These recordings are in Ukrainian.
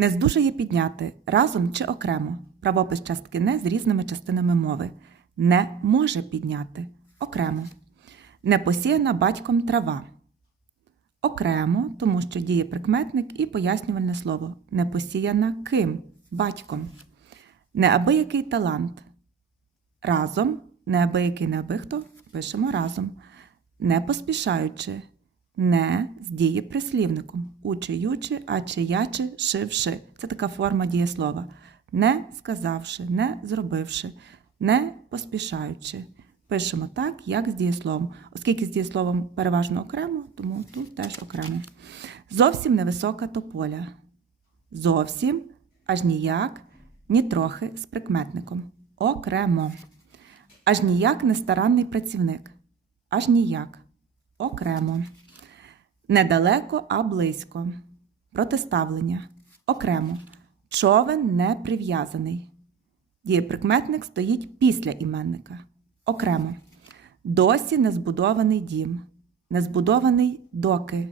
Не здужає підняти разом чи окремо. Правопис частки не з різними частинами мови. Не може підняти окремо. Не посіяна батьком трава. Окремо, тому що діє прикметник і пояснювальне слово. Не посіяна ким? Батьком. Неабиякий талант. Разом. Неабиякий неабихто пишемо разом. Не поспішаючи. Не з дієприслівником. Учи, ючи, а чи ячи, шивши. Це така форма дієслова. Не сказавши, не зробивши, не поспішаючи. Пишемо так, як з дієсловом. Оскільки з дієсловом переважно окремо, тому тут теж окремо. Зовсім невисока тополя. Зовсім, аж ніяк, ні трохи з прикметником. Окремо. Аж ніяк не старанний працівник. Аж ніяк. Окремо. Недалеко, а близько. Протиставлення. Окремо. Човен не прив'язаний. Дієприкметник стоїть після іменника. Окремо. Досі не збудований дім. Не збудований доки.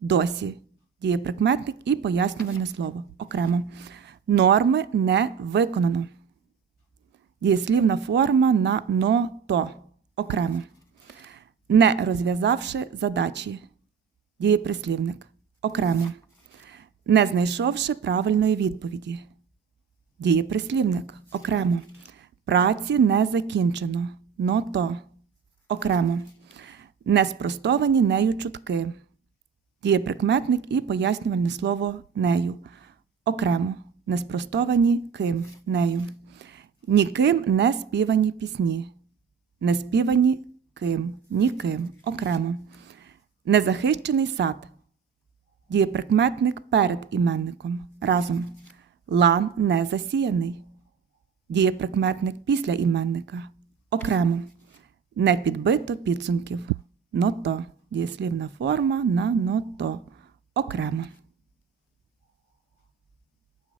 Досі. Дієприкметник і пояснювальне слово. Окремо. Норми не виконано. Дієслівна форма на но то. Окремо. Не розв'язавши задачі. Дієприслівник. Окремо. Не знайшовши правильної відповіді. Дієприслівник. Окремо. Праці не закінчено. Но то. Окремо. Не спростовані нею чутки. Дієприкметник і пояснювальне слово нею. Окремо. Не спростовані ким нею. Ніким не співані пісні. Не співані ким, ніким. Окремо. Незахищений сад. Дієприкметник перед іменником. Разом. Лан не засіяний. Дієприкметник після іменника. Окремо. Не підбито підсумків. Ното. Дієслівна форма на ното. Окремо.